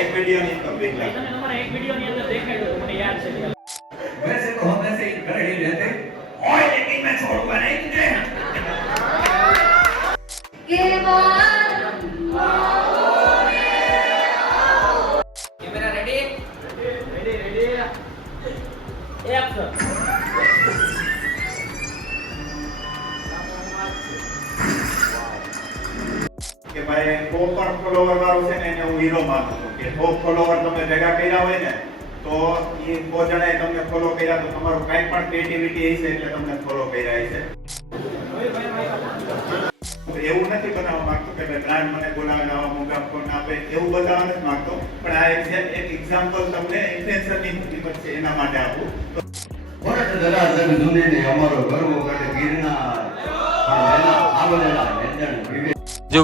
એક વિડિયોની તો તમે તમારા એક વિડિયોની અંદર દેખાડ્યું મને યાદ છે वैसे तो हम ऐसे ही खड़े ही रहते और लेकिन मैं छोड़ूंगा नहीं तुझे कैमरा रेडी રેડી એક્શન કે ભાઈ ટોપ પણ ફોલોવર વાળું છે ને એને હું હીરો માનું છું કે ટોપ ફોલોવર તમે ભેગા કર્યા હોય ને તો એ બહુ જણાએ તમને ફોલો કર્યા તો તમારું કાંઈ પણ ક્રિએટિવિટી હશે એટલે તમને ફોલો કર્યા હશે એવું નથી બનાવવા માંગતો કે ભાઈ બ્રાન્ડ મને બોલાવે આવા મોંઘા ફોન આપે એવું બતાવવા નથી માંગતો પણ આ એક એક્ઝામ્પલ તમને ઇન્ફ્લુએન્સરની કિંમત છે એના માટે આપું વર્ષ ધરાધર જૂનીને અમારો ગરબો કાઢે ગિરનાર પણ એના આવડેલા મેદાન વિવેક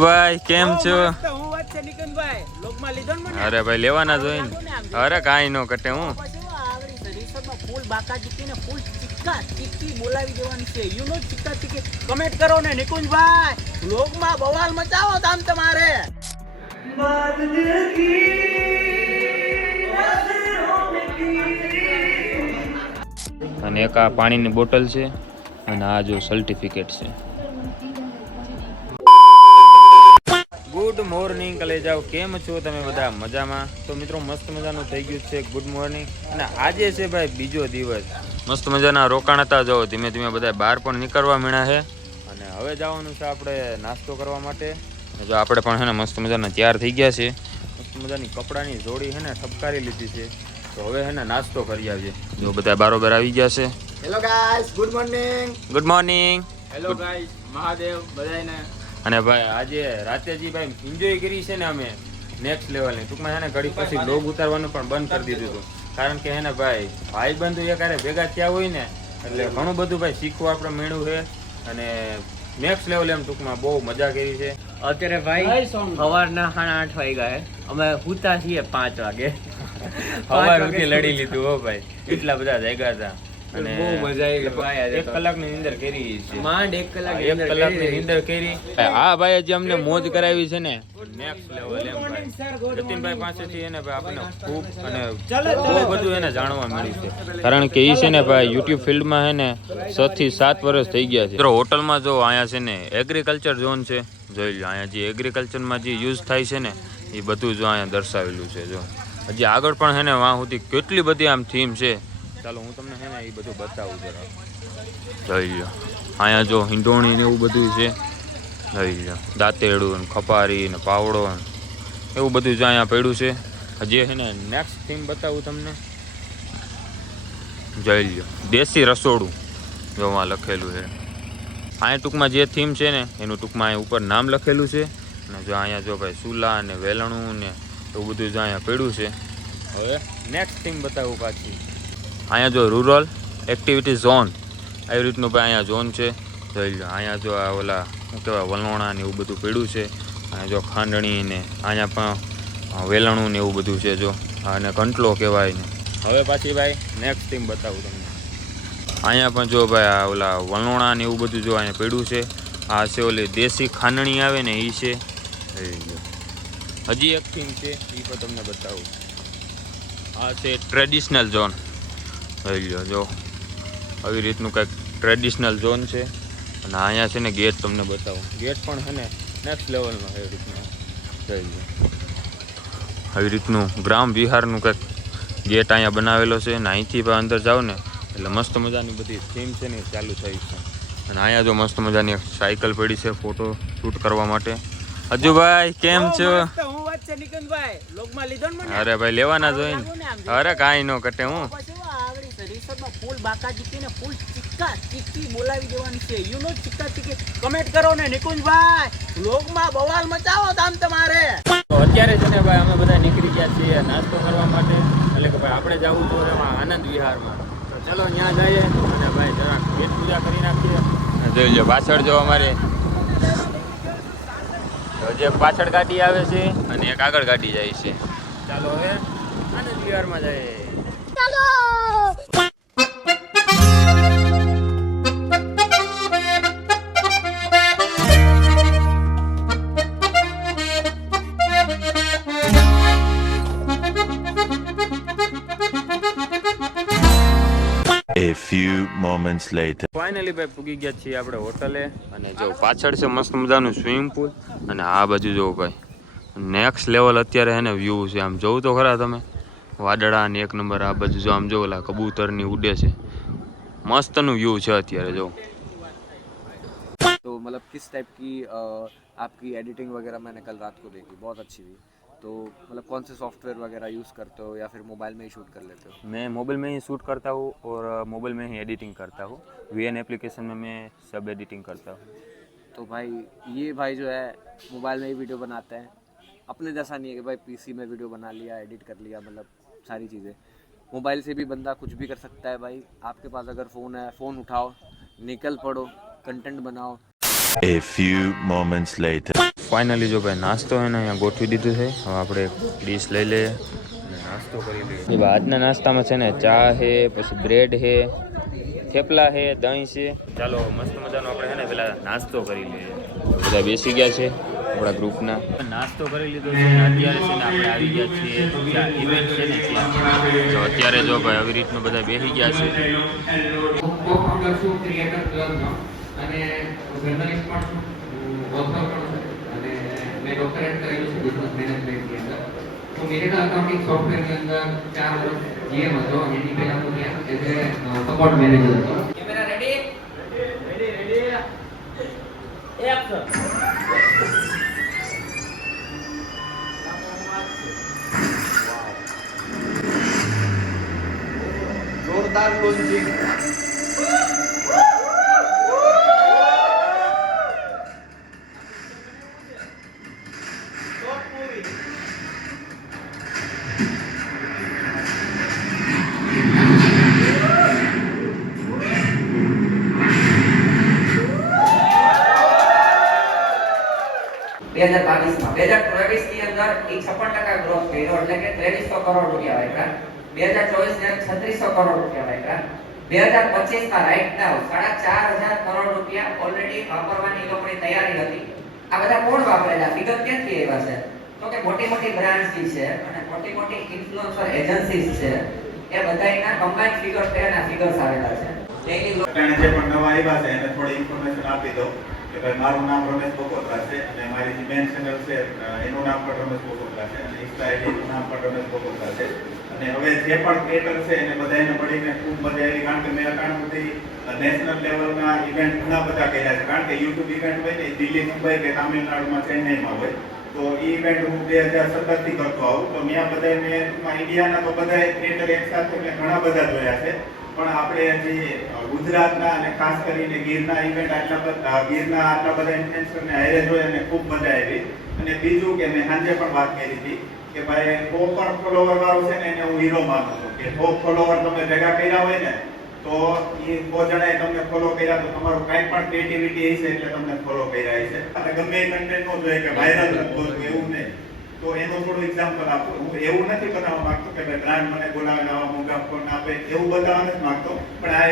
ભાઈ કેમ છો? હું વાત છે નિકનભાઈ લોકમાં લીધો ને મને અરે ભાઈ લેવાના જોઈને. અરે કાંઈ નો કટે હું પછી આવડી સરીસરમાં ફૂલ બાકા જીતીને ફૂલ ચિક્કા ચિક્કી બોલાવી દેવાની છે યુ નો ચિક્કા ચિક્કી કમેન્ટ કરો ને નિકુંજભાઈ લોકમાં બવાલ મચાવો તામ તમારે અને એક આ પાણીની બોટલ છે અને આ જો સર્ટિફિકેટ છે. ગુડ મોર્નિંગ કલેજાઓ, કેમ છો તમે બધા? મજામાં? તો મિત્રો મસ્ત મજાનું થઈ ગયું છે ગુડ મોર્નિંગ. અને આજે છે ભાઈ બીજો દિવસ. મસ્ત મજાના રોકાણ હતા, જો ધીમે ધીમે બધા બહાર પણ નીકળવા મીણા છે. અને હવે જવાનું છે આપણે નાસ્તો કરવા માટે. જો આપણે પણ છે ને મસ્ત મજાના તૈયાર થઈ ગયા છે. મસ્ત મજાની કપડાની જોડી છે ને ઠપકારી લીધી છે. તો હવે છે ને નાસ્તો કરી આવીએ. જો બધા બારોબાર આવી ગયા છે. Hello guys, good morning. Good morning. Hello guys, Mahadev બધાને. અને ભાઈ આજે રાતે જે ભાઈ એન્જોય કરી છે ને અમે નેક્સ્ટ લેવલની. ટૂંકમાં છે ને ઘડી પછી બ્લોગ ઉતારવાનું પણ બંધ કરી દીધું હતું. કારણ કે હે ને ભાઈ ભાઈબંધો એકારે ભેગા થયા હોય ને એટલે ઘણું બધું ભાઈ શીખવા આપણે મળ્યું છે. અને નેક્સ્ટ લેવલ એમ ટૂંકમાં બહુ મજા કરી છે. અત્યારે ભાઈ સવારના 8:30 વાગ્યા છે. અમે હુતા છીએ 5 વાગે. સવાર ઉઠી લડી લીધું હો ભાઈ, એટલા બધા જાગ્યા હતા. અને બહુ મજા આવી ભાઈ. 1 કલાકની નીંદર કરી છે. માંડ 1 કલાક 1 કલાકની નીંદર કરી. હા ભાઈ જે અમને મોજ કરાવી છે ને નેક્સ્ટ લેવલ એમ ભાઈ. જતીનભાઈ પાસેથી એને ભાઈ આપણને ખૂબ અને બહુ બધું એને જાણવા મળ્યું છે. કારણ કે એ છે ને ભાઈ યુટ્યુબ ફિલ્ડમાં છે ને 6 થી 7 વર્ષ થઈ ગયા છે. મિત્રો હોટલમાં જો અહીંયા છે ને એગ્રીકલ્ચર ઝોન છે, જોઈ લો અહીંયા જે એગ્રીકલ્ચરમાં જે યુઝ થાય છે ને એ બધું જો અહીંયા દર્શાવેલું છે. જો હજી આગળ પણ છે ને વાં સુધી કેટલી બધી આમ થીમ છે. ચાલો હું તમને છે ને એ બધું બતાવું જરા. જોઈ લો અહીંયા જો હિંડોણી ને એવું બધું છે. જોઈ લો દાંતેડું ને ખપારી ને પાવડો એવું બધું જો અહીંયા પડ્યું છે. હજી છે ને નેક્સ્ટ થીમ બતાવું તમને. જોઈ લો દેશી રસોડું જો આમાં લખેલું છે. અહીંયા ટૂંકમાં જે થીમ છે ને એનું ટૂંકમાં અહીંયા ઉપર નામ લખેલું છે. અને જો અહીંયા જો ભાઈ ચૂલા ને વેલણું ને એવું બધું જો અહીંયા પડ્યું છે. હવે નેક્સ્ટ થીમ બતાવું પાછી. અહીંયા જો રૂરલ એક્ટિવિટી ઝોન આવી રીતનું ભાઈ અહીંયા ઝોન છે. જોઈ લો અહીંયા જો આ ઓલા શું કહેવાય વલણોણા ને એવું બધું પડ્યું છે. અહીંયા જો ખાંડણી ને અહીંયા પણ વેલણું ને એવું બધું છે. જો અને કંટલો કહેવાય ને. હવે પાછી ભાઈ નેક્સ્ટ થીમ બતાવું તમને. અહીંયા પણ જો ભાઈ આ ઓલા વલણોણા ને એવું બધું જો અહીંયા પડ્યું છે. આ છે ઓલી દેશી ખાંડણી આવે ને એ છે. હજી એક થીમ છે એ પણ તમને બતાવું. આ છે ટ્રેડિશનલ ઝોન. જોઈ લો જો આવી રીતનું કંઈક ટ્રેડિશનલ ઝોન છે. અને અહીંયા છે ને ગેટ તમને બતાવું. ગેટ પણ છે ને નેક્સ્ટ લેવલનો એ રીતનો. જોઈ લો આવી રીતનું ગ્રામ વિહારનું કંઈક ગેટ અહીંયા બનાવેલો છે. અને અહીંથી પણ અંદર જાઓ ને એટલે મસ્ત મજાની બધી થીમ છે ને એ ચાલુ થઈ છે. અને અહીંયા જો મસ્ત મજાની એક સાયકલ પડી છે ફોટો શૂટ કરવા માટે. અજુભાઈ કેમ છો? હું વાત છે નિકનભાઈ લોકમાં લીધો ને મને અરે ભાઈ લેવાના જોઈને. અરે કાંઈ નો કટે હું પછી આવડી સરીસરમાં ફૂલ બાકા જીતીને ફૂલ ચિક્કા ચિક્કી બોલાવી દેવાની છે યુ નો ચિક્કા ચિક્કી કમેન્ટ કરો ને નિકુંજભાઈ લોકમાં બવાલ મચાવો તામ તમારે. તો અત્યારે છે ને ભાઈ અમે બધા નીકળી ગયા છીએ નાસ્તો કરવા માટે. એટલે કે ભાઈ આપણે જવું તો એમાં આનંદ વિહારમાં. તો ચલો ત્યાં જઈએ અને ભાઈ જરાક પેટ પૂજા કરી નાખીએ. જોઈ લો પાછળ જો અમારે જે પાછળ ગાડી આવે છે અને એક આગળ ગાડી જાય છે. ચાલો હવે આનંદ વિહારમાં જઈએ. A few moments later. Finally ભાઈ પૂગી ગયા છીએ આપણે હોટલે અને જો પાછળ છે મસ્ત મજાનું સ્વિમિંગ પુલ અને આ બાજુ જો ભાઈ નેક્સ્ટ લેવલ અત્યારે એને વ્યૂ છે. આમ જોવું તો ખરા તમે વાદળા અને એક નંબર આ બાજુ જો આમ જો ઓલા કબૂતરની ઉડે છે મસ્તનું વ્યૂ છે અત્યારે જો. तो मतलब किस टाइप की आपकी एडिटिंग वगैरह मैंने कल रात को देखी, बहुत अच्छी हुई. तो मतलब कौन से सॉफ्टवेयर वगैरह यूज़ करते हो या फिर मोबाइल में ही शूट कर लेते हो? मैं मोबाइल में ही शूट करता हूँ और मोबाइल में ही एडिटिंग करता हूँ. VN एप्लीकेशन में मैं सब एडिटिंग करता हूँ. तो भाई ये भाई जो है मोबाइल में ही वीडियो बनाते हैं, अपने जैसा नहीं है कि भाई पीसी में वीडियो बना लिया, एडिट कर लिया, मतलब सारी चीज़ें. मोबाइल से भी बंदा कुछ भी कर सकता है भाई. आपके पास अगर फ़ोन है, फ़ोन उठाओ, निकल पड़ो, कंटेंट बनाओ. A few moments later. Finally જો ભાઈ નાસ્તો હે ને અહીંયા ગોઠવી દીધું છે. હવે આપણે એક ડીશ લઈ લઈએ અને નાસ્તો કરી લઈએ. ભાઈ આજના નાસ્તામાં છે ને ચા છે, પછી બ્રેડ છે, થેપલા છે, દહીં છે. ચાલો મસ્ત મજાનો આપણે છે ને પેલા નાસ્તો કરી લઈએ. બધા બેસી ગયા છે આપણા ગ્રુપના. નાસ્તો કરી લીધો છે અને અત્યારે છે ને આપણે આવી ગયા છીએ ત્યાં ઇવેન્ટ છે ને ત્યાં. તો અત્યારે જો ભાઈ આવી રીતનું બધા બેસી ગયા છે. co-founder છું ક્રિએટર ક્લબનો અને જર્નલિસ્ટ પણ છું, ઓથર પણ છું અને મેં ડોક્ટરેટ કરેલું છે બિઝનેસ મેનેજમેન્ટની અંદર. તો મિરેટા અકાઉન્ટિંગ સોફ્ટવેરની અંદર 4 વર્ષ GM હતો અને એની પહેલાં હું ત્યાં એઝ એ સપોર્ટ મેનેજર હતો. Camera ready? જોરદાર લોન્ચિંગ. બે 2023 ની અંદર 56% ગ્રોથ કર્યો એટલે કે 2300 કરોડ રૂપિયા વાપર્યા. 2024 ને 3600 કરોડ રૂપિયા વાપર્યા. 2025 માં રાઈટ નાઉ 4500 કરોડ રૂપિયા ઓલરેડી વાપરવાની એ લોકોની તૈયારી હતી. આ બધા કોણ વાપરેલા ફિગર ક્યાંથી આવ્યા છે? તો કે મોટી મોટી બ્રાન્ડ્સ છે અને મોટી મોટી ઇન્ફ્લુએન્સર એજન્સીઝ છે, એ બધાના કમ્બાઈન્ડ ફિગર તેના ફિગર્સ આવેલા છે. જે પણ નવા આવ્યા છે એને થોડી ઇન્ફોર્મેશન આપી દો કે ભાઈ મારું નામ રમેશ બોકોત્રા છે અને મારી જે મેન ચેનલ છે એનું નામ પણ રમેશ બોકોત્રા છે અને ઇન્સ્ટા આઈડીનું નામ પણ રમેશ બોકોત્રા છે. અને હવે જે પણ ક્રિએટર છે એને બધાને મળીને ખૂબ મજા આવી, કારણ કે મેં અત્યાર સુધી નેશનલ લેવલના ઇવેન્ટ ઘણા બધા કર્યા છે. કારણ કે યુટ્યુબ ઇવેન્ટ હોય ને દિલ્હી, મુંબઈ કે તામિલનાડુમાં, ચેન્નઈમાં હોય, તો એ ઇવેન્ટ હું 2017 થી કરતો આવું. તો મેં બધાને ઇન્ડિયાના તો બધા ક્રિએટર એક સાથે મેં ઘણા બધા જોયા છે, પણ આપણે જે ગુજરાતના અને ખાસ કરીને ગીરના ઇવેન્ટ આટલા બધા ઇન્ફ્લુએન્સરને હારે જોઈ અને ખૂબ મજા આવી. અને બીજું કે મેં સાંજે પણ વાત કરી હતી કે ભાઈ કોઈ પણ ફોલોવર વાળો છે ને એને હું હીરો માનું છું. કે 100 ફોલોવર તમે ભેગા કર્યા હોય ને તો એ 100 જણાએ તમને ફોલો કર્યા તો તમારું કાંઈ પણ ક્રિએટિવિટી હશે એટલે તમને ફોલો કર્યા હશે. અને ગમે એ કન્ટેન્ટ નો જોઈએ કે વાયરલ થતું એવું નહીં. તો એનું થોડું એક્ઝામ્પલ આપું. હું એવું નથી બતાવવા માંગતો કે ભાઈ બ્રાન્ડ મને બોલાવે આવા મોંઘા ફોન આપે, એવું બતાવવા નથી માંગતો, પણ આ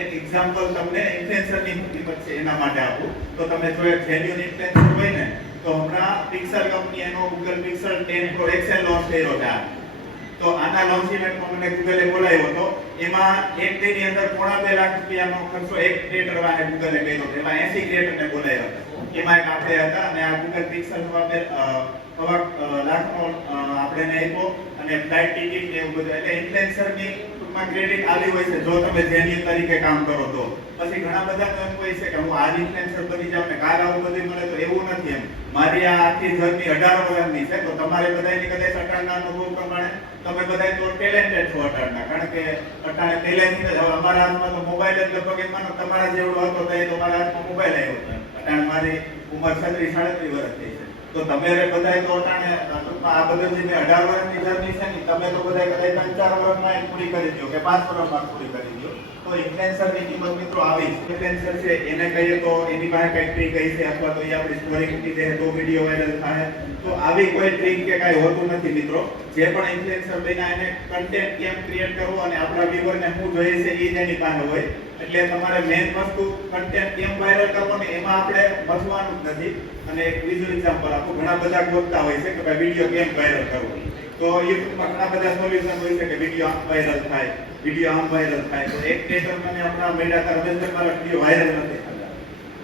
એક એક્ઝામ્પલ તમને ઇન્ફ્લુએન્સરની કિંમત છે એના માટે આપું. તો તમે જો એક જેન્યુઅન ઇન્ફ્લુએન્સર હોય ને તો હમણાં પિક્સલ કંપની એનો Google Pixel 10 Pro XL launch કર્યો છે. તો આના લોન્ચ ઇવેન્ટમાં મને ગૂગલે બોલાવ્યો હતો. એમાં એક ડેની અંદર 2.5 લાખ રૂપિયાનો ખર્ચો એક ક્રિએટર વાળે ગૂગલે કર્યો હતો. એમાં 80 ક્રિએટરને બોલાવ્યા હતા. એમાં એક આપણે હતા અને આ Google Pixel નો આપણે 1.5 લાખનો આપણે આપ્યો અને ફ્લાઇટ ટિકિટ ને એવું બધું. એટલે ઇન્ફ્લુએન્સરની ટૂંકમાં ક્રેડિટ આવી હોય છે જો તમે જેન્યુઅન તરીકે કામ કરો તો. પછી ઘણા બધા એમ હોય છે કે હું આ ઇન્ફ્લુએન્સર બની જાઉં ને કાલ આવું બધું મળે, તો એવું નથી. એમ મારી આ આખી જર્ની 18 વર્ષની છે. તો તમારે બધાની કદાચ અટાણના અનુભવ પ્રમાણે તમે બધા તો ટેલેન્ટેડ છો અટાણના, કારણ કે અટાણે પહેલેથી જ અમારા હાથમાં તો મોબાઈલ જ લગભગ એમ માનો તમારા જેવડો હતો તો એ તમારા હાથમાં મોબાઈલ આવ્યો હતો. અટાણે મારી ઉંમર 36-37 વર્ષ થઈ છે. તો તમે બધા તો અટાણે આ બધું જે 18 વર્ષની જર્ની છે ને તમે તો બધા કદાચ 3-4 વર્ષમાં પૂરી કરી દો કે 5 વર્ષમાં પૂરી કરી દો. તો ઇન્ફ્લુએન્સરની કિંમત મિત્રો આવી છે. ઇન્ફ્લુએન્સર છે એને કહીએ તો એની પાસે કઈ ટ્રીક કહી છે અથવા તો એ આપણી સ્ટોરી મૂકી દે તો વિડીયો વાયરલ થાય. તો આવી કોઈ ટ્રીક કે કાંઈ હોતું નથી મિત્રો. જે પણ ઇન્ફ્લુએન્સર બન્યા એને કન્ટેન્ટ કેમ ક્રિએટ કરવું અને આપણા વ્યુઅરને શું જોઈએ છે એ જ એની પાસે હોય. એટલે તમારે મેઇન વસ્તુ કન્ટેન્ટ કેમ વાયરલ કરવો ને એમાં આપણે મથવાનું જ નથી. અને એક બીજું એક્ઝામ્પલ આપો, ઘણા બધા ગોતતા હોય છે કે ભાઈ વિડીયો કેમ વાયરલ કરવો. તો યુટ્યુબમાં ઘણા બધા સોલ્યુશન હોય છે કે વિડીયો આમ વાયરલ થાય, વિડીયો આમ વાયરલ થાય. તો એક ક્રિએટર મને હમણાં મળ્યા હતા, રમેશભાઈ મારા વિડીયો વાયરલ નથી થતા.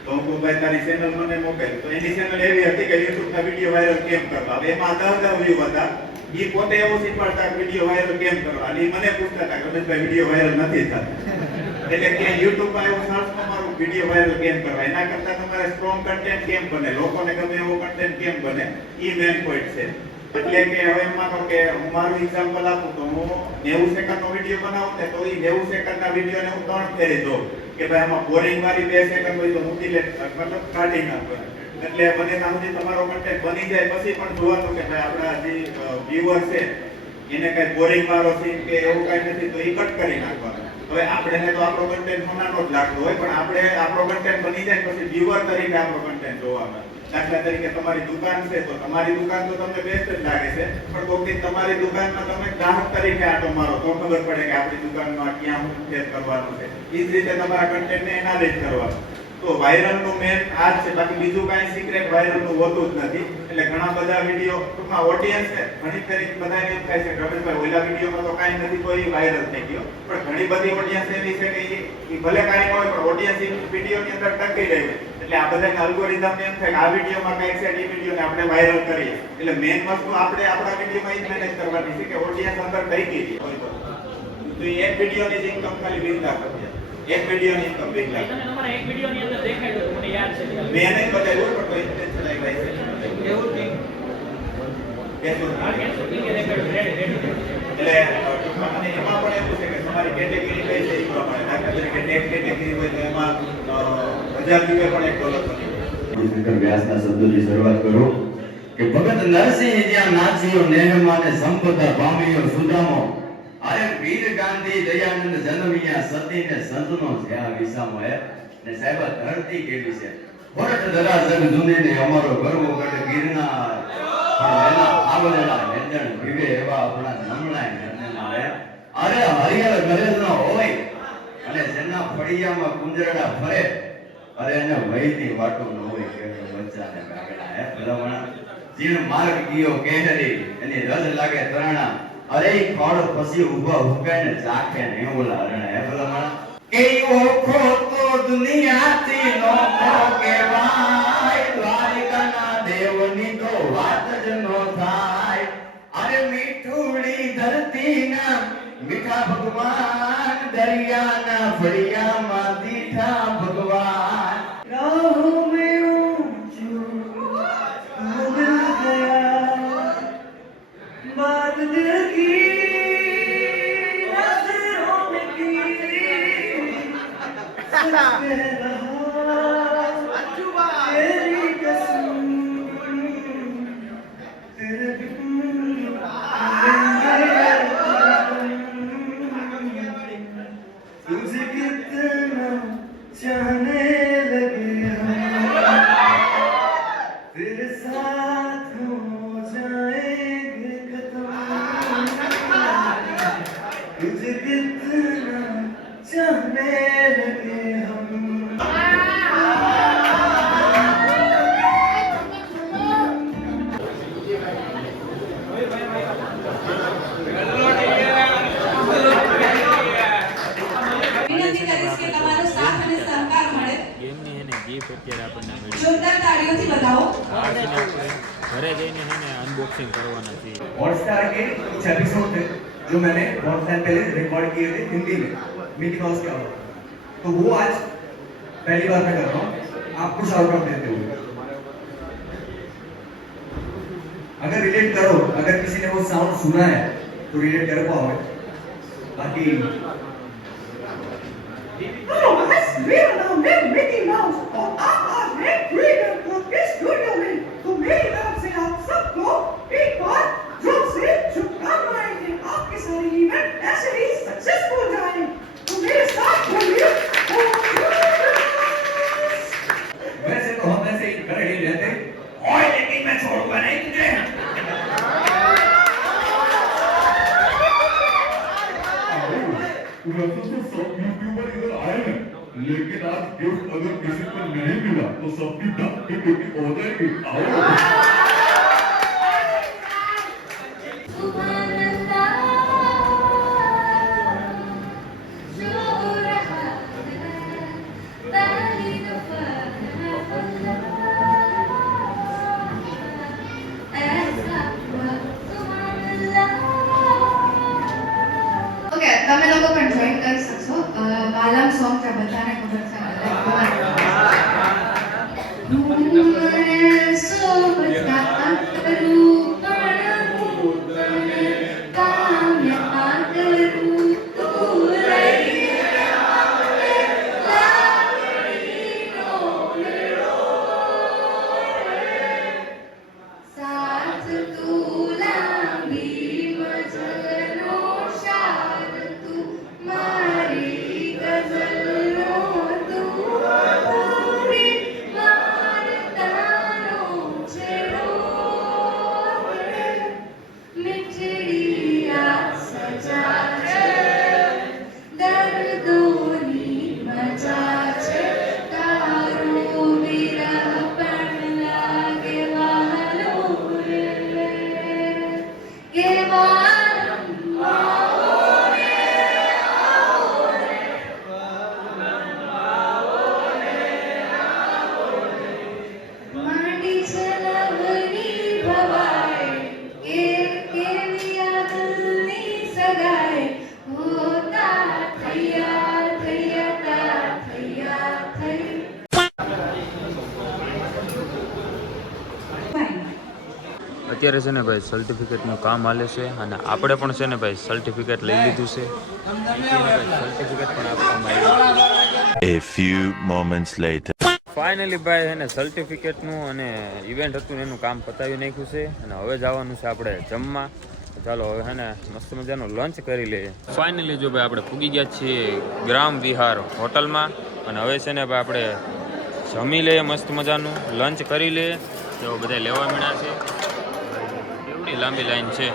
તો હું કહું ભાઈ તારી ચેનલ મને મોકલ. તો એની ચેનલ એવી હતી કે યુટ્યુબના વિડીયો વાયરલ કેમ કરવા. હવે એમાં 10,000 વ્યૂ હતા. એ પોતે એવું શીખવાડતા કે વિડીયો વાયરલ કેમ કરવા. અને ઈ મને પૂછતા હતા કે રમેશભાઈ વિડીયો વાયરલ નથી થતા. એટલે કે યુટ્યુબમાં એવું સર્ચમાં મારું વિડીયો વાયરલ કેમ કરવા. એના કરતા તમારે સ્ટ્રોંગ કન્ટેન્ટ કેમ બને, લોકોને ગમે એવો કન્ટેન્ટ કેમ બને, ઈ મેઇન પોઈન્ટ છે. એટલે કે હવે માનો કે હું મારું એક્ઝામ્પલ આપું તો હું 90 સેકન્ડનો વિડીયો બનાવું ને તો એ 90 સેકન્ડના વિડીયોને હું 3 ફેરી દઉં કે ભાઈ આમાં બોરિંગ વાળી 2 સેકન્ડ હોય તો હું ડિલીટ મતલબ કાઢી નાખું. એટલે બને ત્યાં સુધી તમારો કન્ટેન્ટ બની જાય પછી પણ જોવાનું કે ભાઈ આપણા જે વ્યુઅર છે એને કઈ બોરિંગ વાળો છે કે એવું કઈ નથી તો એ કટ કરી નાખવાનું. હવે આપણે તો આપણો કન્ટેન્ટ સોનાનો જ લાગતો હોય પણ આપણે આપણો કન્ટેન્ટ બની જાય પછી વ્યુઅર તરીકે આપણો કન્ટેન્ટ જોવાનું. દાખલા તરીકે તમારી દુકાન છે તો તમારી દુકાન તો તમને બેસ્ટ જ લાગે છે પણ કોઈક તમારી દુકાનમાં તમે ગ્રાહક તરીકે આટો મારો તો ખબર પડે કે આપણી દુકાનમાં ક્યાં શું ફેર કરવાનું છે. એ જ રીતે તમારા કન્ટેન્ટને એનાલિઝ કરવાનું. તો વાયરલનું મેન આ જ છે, બાકી બીજું કાંઈ સિક્રેટ વાયરલનું હોતું જ નથી. એટલે ઘણા બધા વિડીયો ટૂંકમાં ઓડિયન્સ છે ઘણી ફેરી બધાને એમ થાય છે કે રમેશભાઈ ઓલા વિડીયોમાં તો કાંઈ નથી તો એ વાયરલ થઈ ગયો. પણ ઘણી બધી ઓડિયન્સ એવી છે કે એ ભલે કાંઈ ન હોય પણ ઓડિયન્સ એ વિડીયોની અંદર ટકી રહી હોય. એટલે આ બધાના અલ્ગોરિધમને એમ થાય કે આ વિડીયોમાં કંઈક છે એ વિડીયોને આપણે વાયરલ કરીએ. એટલે મેન વસ્તુ આપણે આપણા વિડીયોમાં એ જ મેનેજ કરવાની છે કે ઓડિયન્સ અંદર ટકી રહે. તો એ એક વિડીયોની જ ઇન્કમ ખાલી 20 લાખ હતી. એક વિડીયોની ઇન્કમ 20 લાખ. તમારા એક વિડીયોની અંદર દેખાય તો મને યાદ છે. મેં એને બતાવ્યું પણ કોઈ ઇન્ટેન્શન આવી છે. એવું કે એટલે ટૂંકમાં અને એમાં પણ એવું છે કે તમારી કેટેગરી કઈ છે એ પ્રમાણે. દાખલા તરીકે ટેક કેટેગરી હોય તો એમાં 1000 રૂપિયા પણ $1 બની. શંકર વ્યાસના શબ્દોથી શરૂઆત કરું કે ભગત નરસિંહ જ્યાં નાચ્યો નેહમાને સંપદા પામ્યો સુદામો. અરે વીર ગાંધી દયાનંદ જન્મિયા સતીને સંતનો જ્યાં વિસામો હે. ને સાહેબ ધરતી કેવી છે ભરત ધરા જગ જુનીને અમારો ગર્વ કરે ગિરનાર. પણ એના આવડેલા વેદણ વિવે એવા આપણા નમણાય નંદના હે. અરે હરિયર ગરજનો હોય અને જેના ફળિયામાં કુંજરડા ફરે અરે એને વૈની વાટો ન હોય કે બચ્ચાને ગાગડા હે. ભલામણા જીણ માર્ગ ગયો કેહરી એની રજ લાગે તરણા. અરે ખોડ પછી ઉભા હુકાઈને ચાખે ને ઓલા હરણે હે. ભલામણા એ ઓખો તો દુનિયાથી નો કહેવાય. દ્વારિકાના દેવની તો વાત જ નો થાય. અરે મીઠુડી ધરતીના મીઠા ભગવાન દરિયાના ફળિયામાં દીઠા ભગવાન. રાહો મેં ઊંચું ઉમર ગયા બાત દિલ કી નજરોं में गिरी सच कह रहा तेरी कसम तेरे बिन तुझे कितना चाहने लगे तेरे साथ हो जाएंगे खत्म तुझे कितना चाहने लगे हम. વિનંતી કરીશ કે તમારો સાથ અને સહકાર મળે. ગેમની હે ને ગિફ્ટ અત્યારે આપણને મળી. જોરદાર તાળીઓથી વધાવો. આ છે ને આપણે ઘરે જઈને હે ને અનબોક્સિંગ કરવાના છે. हॉटस्टार के कुछ एपिसोड थे जो मैंने बहुत टाइम पहले रिकॉर्ड किए थे हिंदी में मिकी माउस के अलावा. तो वो आज पहली बार मैं कर रहा हूँ आपको शाउट आउट देते हुए. अगर रिलेट करो, अगर किसी ने वो साउंड सुना है तो रिलेट कर पाओगे. बाकी हेलो गाइस, मेरा नाम है मिकी माउस और आप आज हैं क्रिएटर क्लब के स्टूडियो में. तो मेरी तरफ से आप सबको एक बार जोर से शुभकामनाएं कि आपके सारे इवेंट ऐसे ही सक्सेसफुल जाएं. तो मेरे साथ बोलिए वैसे तो हम ऐसे ही खड़े ही रहते और लेकिन मैं छोड़ूंगा नहीं तुझे. वैसे तो सब यूट्यूबर इधर आए हैं लेकिन आज गिफ्ट अगर किसी को नहीं मिला तो सबकी डक की बेटी हो जाएगी. आओ તમે લોકો પણ જોઈન કરી શકશો બાલમ સોંગ છે બધાને ખબર છે અત્યારે છે ને ભાઈ સર્ટિફિકેટનું કામ હાલે છે અને આપણે પણ છે ને ભાઈ સર્ટિફિકેટ લઈ લીધું છે. સર્ટિફિકેટ પણ આપવામાં આવ્યું. A few moments later. Finally ભાઈ એને સર્ટિફિકેટનું અને ઇવેન્ટ હતું એનું કામ પતાવી નાખ્યું છે અને હવે જવાનું છે આપણે જમવા. ચાલો હવે હે ને મસ્ત મજાનું લંચ કરી લઈએ. ફાઇનલી જો ભાઈ આપણે પૂગી ગયા છીએ ગ્રામ વિહાર હોટલમાં અને હવે છે ને ભાઈ આપણે જમી લઈએ મસ્ત મજાનું લંચ કરી લઈએ. જો બધા લેવા મળ્યા છે, કેવડી લાંબી લાઈન છે.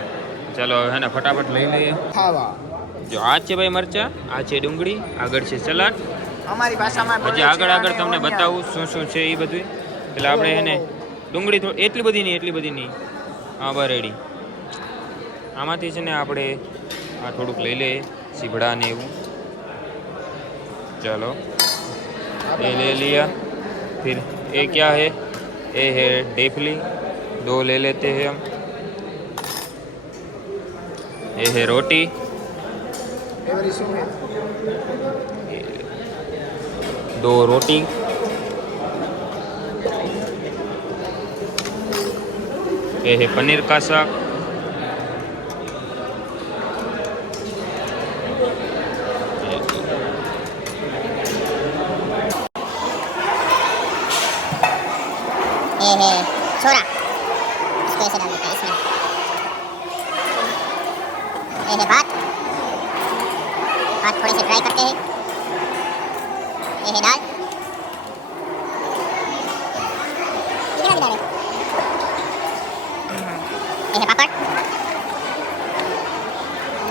ચાલો હવે હે ને ફટાફટ લઈ લઈએ ખાવા. જો આ છે ભાઈ મરચા, આ છે ડુંગળી, આગળ છે સલાડ. અમારી ભાષામાં પછી આગળ તમને બતાવું શું શું છે એ બધું. એટલે આપણે એને ડુંગળી એટલી બધી નહીં. હા બસ રેડી. આમાંથી છે ને આપણે આ થોડુંક લઈ લઈએ સીભડા ને એવું. चलो ये ले लिया. फिर ये क्या है? ये है डेफली, 2 ले लेते हैं हम. ये है रोटी, दो रोटी. ये है पनीर का साग. ये है छोरा, इसको ऐसे डाल देते हैं इसमें. ये है भात, थोड़े से फ्राई करते हैं. ये है दाल, कितना भी डालें. ये है पापड़,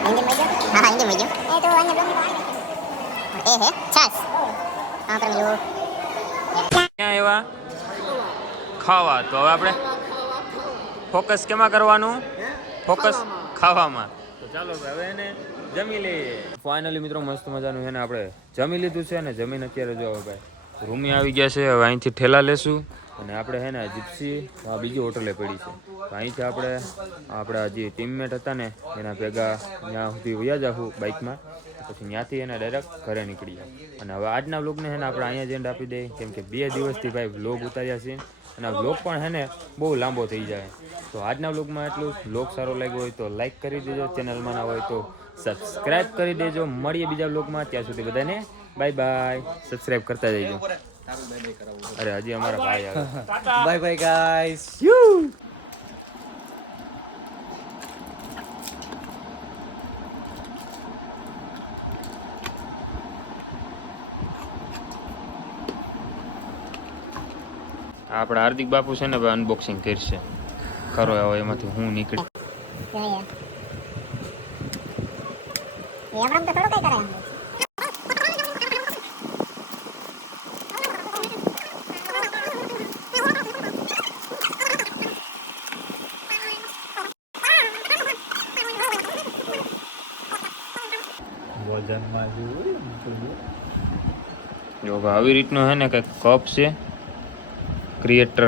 इंजन भाई. हाँ इंजन भाई. ये तो अन्य लोग और ये है छाछ. कहाँ पर मिलो ક્યાં એવા ખાવા. તો હવે આપણે ફોકસ કેમાં કરવાનું? ફોકસ ખાવામાં. તો ચાલો ભાઈ હવે એને જમી લઈએ. ફાઇનલી મિત્રો મસ્ત મજાનું છે ને આપણે જમી લીધું છે અને જમીન અત્યારે જો ભાઈ રૂમી આવી ગયા છે. હવે અહીંથી ઠેલા લેશું અને આપણે છે ને જીપ્સી આ બીજી હોટલે પડી છે. તો અહીંથી આપણે આપણા જે ટીમમેટ હતા ને એના ભેગા ત્યાં સુધી વયા જાઉં બાઇકમાં. પછી ત્યાંથી એને ડાયરેક્ટ ઘરે નીકળી જાય. અને હવે આજના વ્લોગને છે ને આપણે અહીંયા જ એન્ડ આપી દઈએ, કેમ કે 2 દિવસથી ભાઈ વ્લોગ ઉતાર્યા છે અને આ વ્લોગ પણ છે ને બહુ લાંબો થઈ જાય. તો આજના વ્લોગમાં એટલું. વ્લોગ સારો લાગ્યો હોય તો લાઈક કરી દેજો, ચેનલમાં ના હોય તો સબસ્ક્રાઈબ કરી દેજો. મળીએ બીજા વ્લોગમાં, ત્યાં સુધી બધાને બાય બાય. સબસ્ક્રાઈબ કરતા જઈજો. અરે હજી અમારા ભાઈ આવે. Bye bye guys. આપણા હાર્દિક બાપુ છે ને ભાઈ અનબોક્સિંગ કરશે. કરો હવે એમાંથી હું નીકળી. જો આવી રીતનો છે ને કંઈક કપ છે ક્રિએટર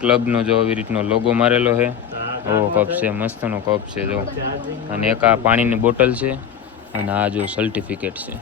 ક્લબનો. જો આવી રીતનો લોગો મારેલો છે. ઓ કપ છે, મસ્તનો કપ છે જો. અને એક આ પાણીની બોટલ છે અને આ જો સર્ટિફિકેટ છે.